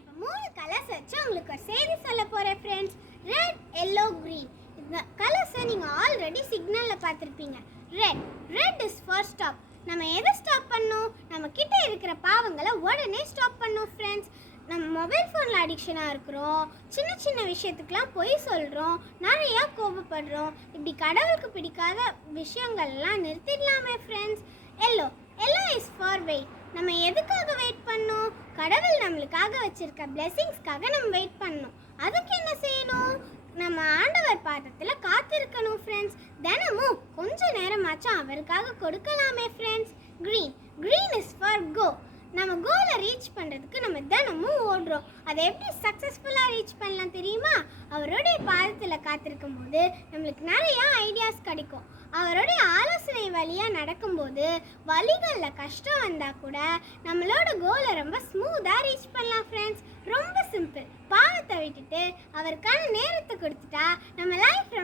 இப்போ 3 கலர்ஸ் வச்சு உங்களுக்கு ஒரு செய்தி சொல்ல போகிறேன் ஃப்ரெண்ட்ஸ். Red, yellow, green. இந்த கலர்ஸை நீங்கள் ஆல்ரெடி சிக்னலில் பார்த்துருப்பீங்க. Red is for stop. நம்ம எதை ஸ்டாப் பண்ணணும்? நம்ம கிட்ட இருக்கிற பாவங்களை உடனே ஸ்டாப் பண்ணணும் ஃப்ரெண்ட்ஸ். நம்ம மொபைல் ஃபோனில் அடிக்ஷனாக இருக்கிறோம், சின்ன சின்ன விஷயத்துக்கெலாம் பொய் சொல்கிறோம், நிறையா கோபப்படுறோம். இப்படி கடவுளுக்கு பிடிக்காத விஷயங்கள்லாம் நிறுத்திடலாமே friends. Yellow is for wait. நம்ம எதுக்காக வெயிட் பண்ணணும்? கடவுள் நம்மளுக்காக வச்சிருக்க பிளெஸிங்ஸ்க்காக நம்ம வெயிட் பண்ணணும். அதுக்கு என்ன செய்யணும்? நம்ம ஆண்டவர் பாதத்தில் காத்திருக்கணும் ஃப்ரெண்ட்ஸ். தினமும் கொஞ்ச நேரமாச்சும் அவருக்காக கொடுக்கலாமே friends. Green is for go. நம்ம கோலை ரீச் பண்ணுறதுக்கு நம்ம தினமும் ஓடுறோம். அதை எப்படி சக்ஸஸ்ஃபுல்லாக ரீச் பண்ணலாம் தெரியுமா? அவருடைய பாதத்தில் காத்திருக்கும் போது நம்மளுக்கு நிறையா ஐடியாஸ் கிடைக்கும். அவருடைய ஆலோசனை வழியாக நடக்கும்போது வழிகளில் கஷ்டம் வந்தால் கூட நம்மளோட கோலை ரொம்ப ஸ்மூத்தாக ரீச் பண்ணலாம் ஃப்ரெண்ட்ஸ். ரொம்ப சிம்பிள். பாவத்தை விட்டுட்டு அவருக்கான நேரத்தை கொடுத்துட்டா நம்ம லைஃப்